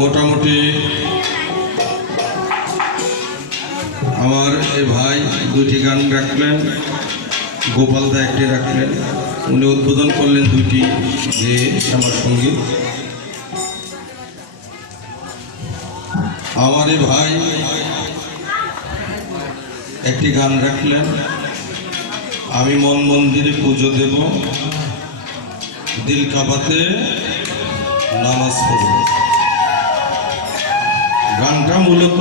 মোটামুটি আমার এই ভাই দুটি গান রাখলেন, গোপাল দা একটি রাখলেন, উনি উদ্বোধন করলেন দুটি যে আমার সঙ্গীত। আমার এই ভাই একটি গান রাখলেন, আমি মন মন্দিরে পুজো দেব, দিল কাবাতে নামাজ পড়ব। গানটা মূলত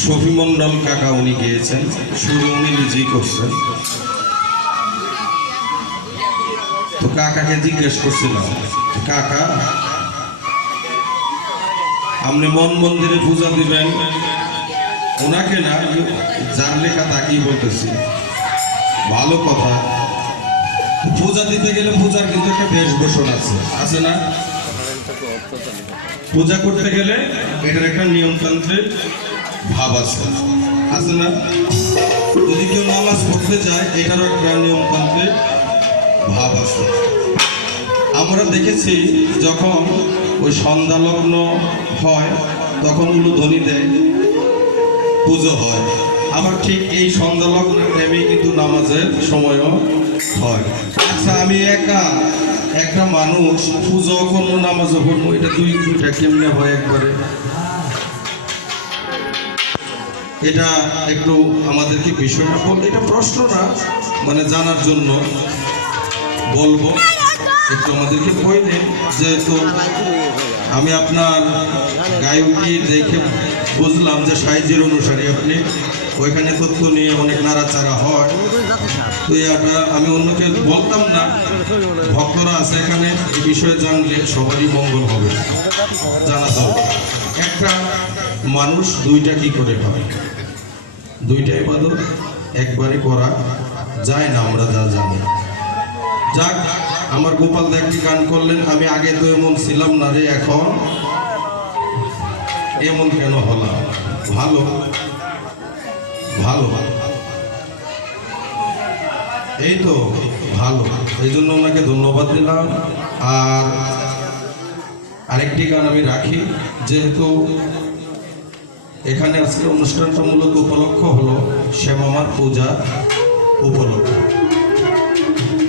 শফি মন্ডল কাকা উনি গেয়েছেন, শুরু উনি নিজেই করছেন। তো কাকাকে জিজ্ঞেস করছিলাম, কাকা আপনি মন মন্দিরে পূজা দিবেন, ওনাকে না যার লেখা তাকেই বলতেছি, ভালো কথা। পূজা দিতে গেলে পূজার কিন্তু একটা বেশভূষণ আছে না? পূজা করতে গেলে এটার একটা নিয়মতান্ত্রিক ভাব আছে না? যদি কেউ নামাজ পড়তে যায় এটারও একটা নিয়মতান্ত্রিক ভাব আছে। আমরা দেখেছি যখন ওই সন্ধ্যা লগ্ন হয় তখন উলুধ্বনি দেয়, পুজো হয়। আবার ঠিক এই সন্ধ্যা লগ্নের টাইমে কিন্তু নামাজের সময়ও হয়। আচ্ছা, আমি একটা মানুষ পুজো করবো নামাজও করবো, এটা দুইটা কেমনে হয় একবারে? এটা একটু আমাদেরকে বিষয়টা বল, এটা প্রশ্ন না, মানে জানার জন্য বলবো, একটু আমাদেরকে বললেন। যেহেতু আমি আপনার গায়কী দেখে বুঝলাম যে সাইজের অনুসারে আপনি ওইখানে তথ্য নিয়ে অনেক নাড়াচাড়া হয়, তো এটা আমি অন্যকে বলতাম না। ভক্তরা আছে এখানে, এই বিষয়ে জানলে সবারই মঙ্গল হবে, জানা দরকার। একটা মানুষ দুইটা কি করে হয়? দুইটা ইবাদত একবারে করা যায় না, আমরা যা জানি। যাক, আমার গোপাল দা একটি গান করলেন, আমি আগে তো এমন ছিলাম না রে, এখন এমন কেন হলাম? ভালো ভালো এই তো ভালো, এই জন্য ওনাকে ধন্যবাদ দিলাম। আর আরেকটি গান আমি রাখি, যেহেতু এখানে আজকে অনুষ্ঠানটা মূলত উপলক্ষ হলো শ্যামামার পূজা উপলক্ষ,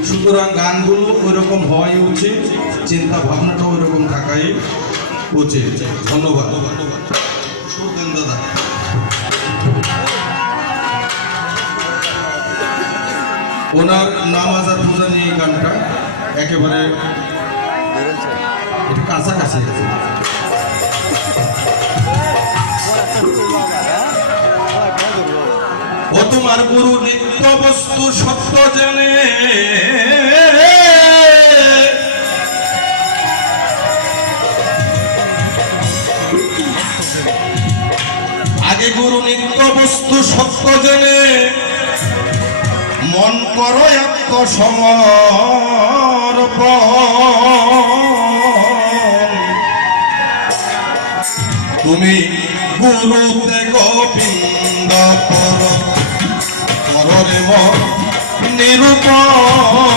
সুতরাং গানগুলো ওইরকম হওয়াই উচিত, চিন্তা ভাবনাটা ওইরকম থাকাই উচিত। ধন্যবাদ দাদা। ওনার নামাজ আর পূজা নিয়ে গানটা একেবারে কাছাকাছি। ও তোমার গুরু নিত্য বস্তু সত্য জানে, আগে গুরু নিত্য বস্তু সত্য জানে, মন করো আত্মসমর্পণ, তুমি গুরুতে গোবিন্দ কররে মন নিরূপণ,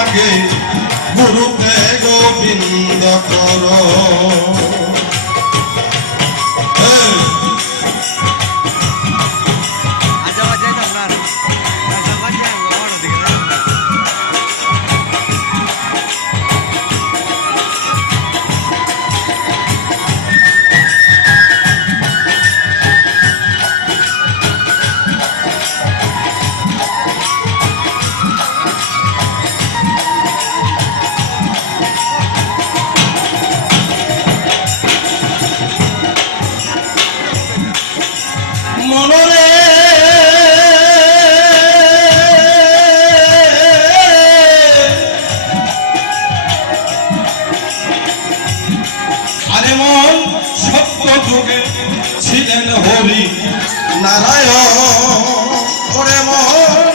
আগে গুরুতে গোবিন্দ কর। মনরে আরে মন সত্য যুগে ছিলেন হরি নারায়ণ, ওরে মন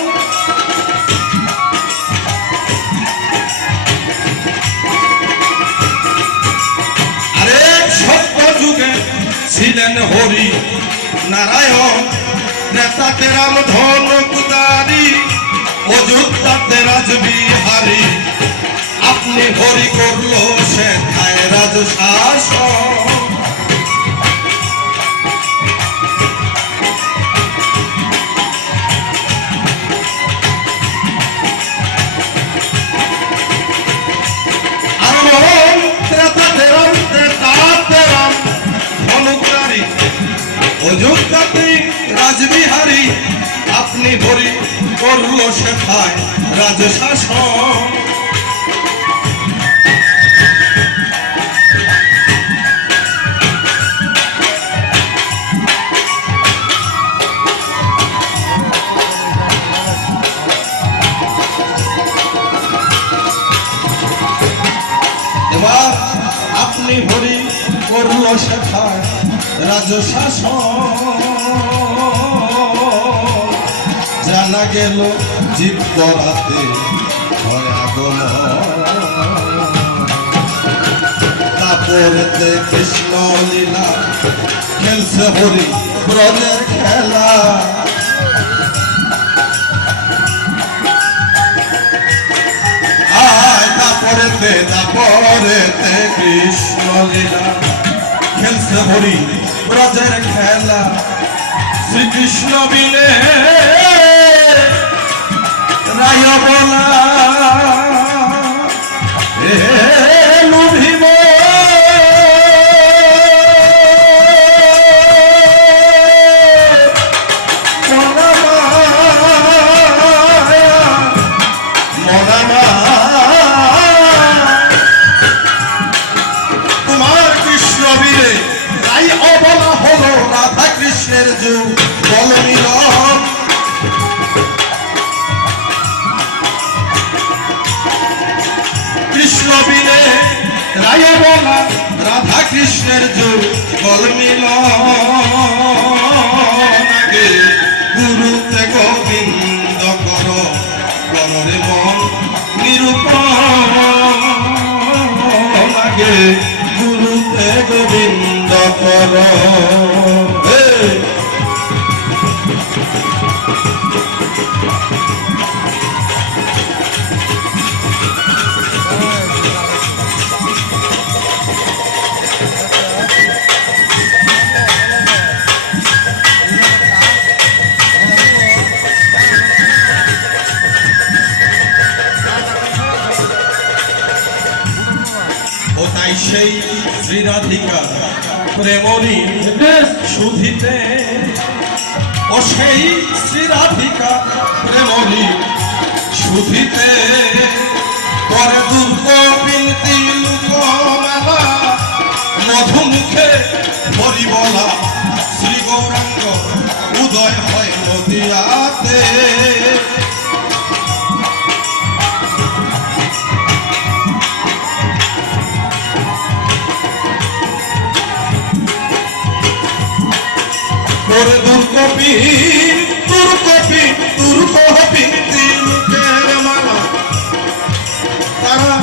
আরে সত্য যুগে ছিলেন হরি নারায়ণ, নেতাতে রাম ধন কুদারি, অযোধ্যাতে রাজবিহারী, আপনি হরি করলো সে শাসন। অযোধ্যাতে রাজবিহারী আপনি হরি করল শেখায় রাজশাসন। এবার আপনি হরি করল শেখায় রাজশাসন। জানা গেল জীব করাতে হয় আগমন। তারপরেতে কৃষ্ণ লীলা খেলছে হরি ব্রজের খেলা। তারপরেতে কৃষ্ণ লীলা খেলছে হরি ব্রজের খেলা। শ্রীকৃষ্ণ বিনে রায় বলা লুভিব তোমার কৃষ্ণ বীরে রায় অবলা হলো রাধা কৃষ্ণের যুগ বল মিলন। কৃষ্ণ বীরে রায় বলা রাধা কৃষ্ণের যুগ বল মিলন। আগে গুরুতে গোবিন্দ কর কররে মন নিরূপণ। আগে গুরুতে গোবিন্দ কর। ও তাই সেই শ্রীরাধিকা প্রেমরি সুধিতে। ও সেই শ্রীরাধিকা প্রেমরি সুধিতে। পরে দুর্গবিনতি লোকমালা মধুমুখে হরি বলা। শ্রী গৌরাঙ্গ উদয় হয় নদিয়াতে। ওরে দুর্গপি দুর্গপি দুর্গপি তিলকের মালা। তারা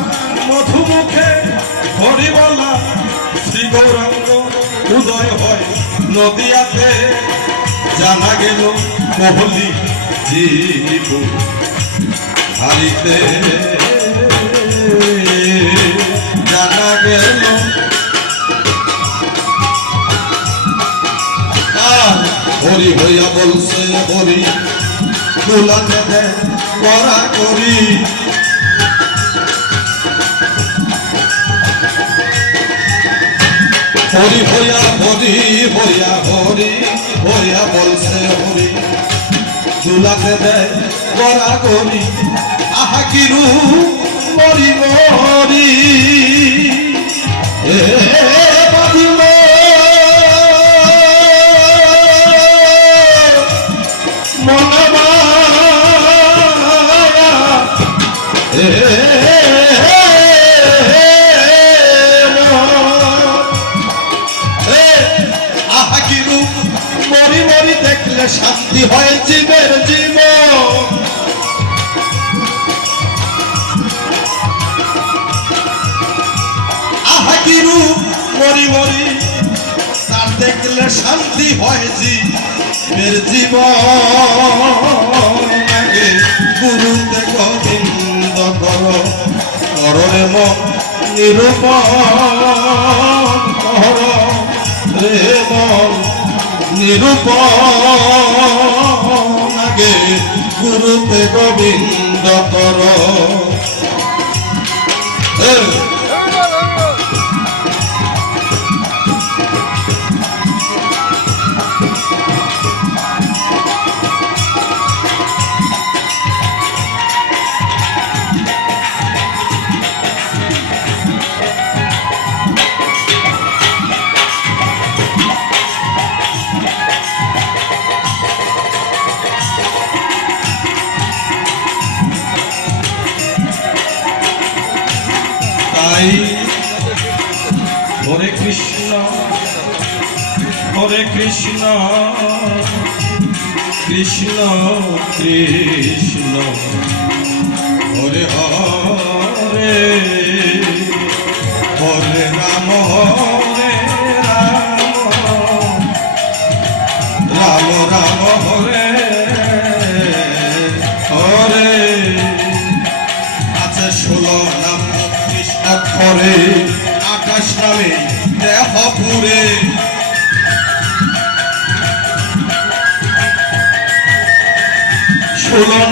মধুমুখে হরি বলা। শ্রী গৌরাঙ্গ উদয় হয় নদিয়াতে। জানা গেল কোহলি জীব হারিতে। জানা গেল হরি হইয়া বলছে হরি দুলাতে দে করা করি। হরি হইয়া হরি হইয়া হরি হইয়া বলছে হরি দুলাতে দে করা করি। আহা কিরু মরি মরি এ বাদিল মরি মরি দেখলে শান্তি হয় জীবের জীবন। আহা কি রূপ মরি মরি তার দেখলে শান্তি হয় জীবের জীবন। গুরুতে গোবিন্দ কর কররে মন নিরূপণ কর রে মন নিরূপণ আগে গুরুতে গোবিন্দ কর। হরে কৃষ্ণ হরে কৃষ্ণ কৃষ্ণ কৃষ্ণ হরে হরে হরে রাম হরে রাম রাম রাম হরে হরে। আছে 16 নাম 32 অক্ষরে 28 নামে দেহ পুরে। 16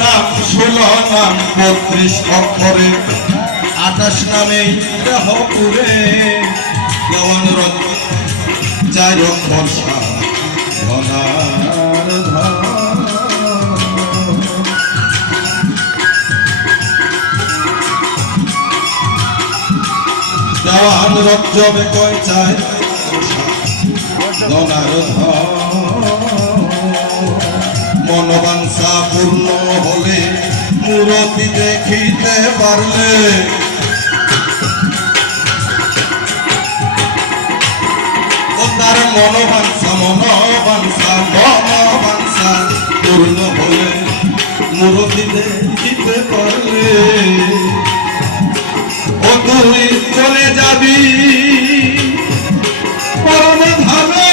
নাম 32 অক্ষরে 28 নামে দেহ পুরে। দেওয়ান রত 4 অক্ষর ধনার ধন। দেওয়ান রজ্জবে কয় চায় ধনার ধন। মনোবাঞ্ছা পূর্ণ হলে মূরতি দেখিতে পারলে। ও তার মনোবাঞ্ছা পূর্ণ হলে মূরতি দেখিতে পারলে। ও তুই চলে যাবি পরম ধামে।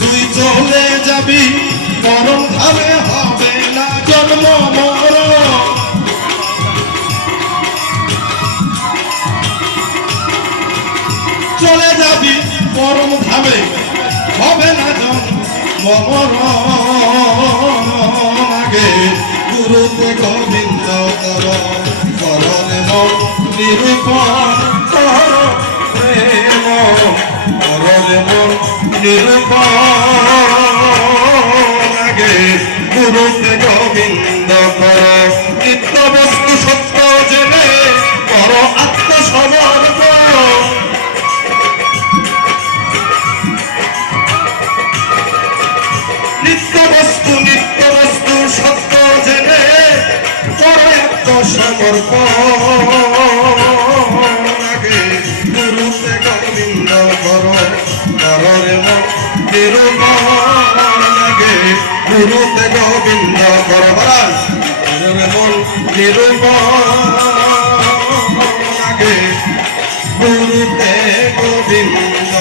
তুই চলে যাবি পরম ধামে হবে না জন্ম মরণ। চলে যাবি পরম ধামে হবে না জন্ম মরণ। আগে গুরুতে গোবিন্দ কর করলে মন নিরূপণ কর প্রেম করলে মন নিরূপণ। আগে গুরুতে গোবিন্দ কর নিত্য বস্তু সত্য জেনে কর আত্মসমর্পণ। নিত্য বস্তু সত্য জেনে কর আত্মসমর্পণ। আগে গুরুতে গোবিন্দ কর করলে মন নিরূপণ। আগে গুরুতে গোবিন্দ কর করলে মন নিরূপণ। আগে গুরুতে গোবিন্দ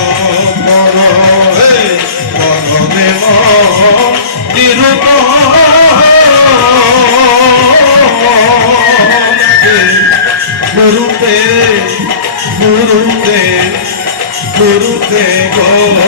কর করলে মন নিরূপণ। আগে গুরুতে গুরুতে গুরুতে গোবিন্দ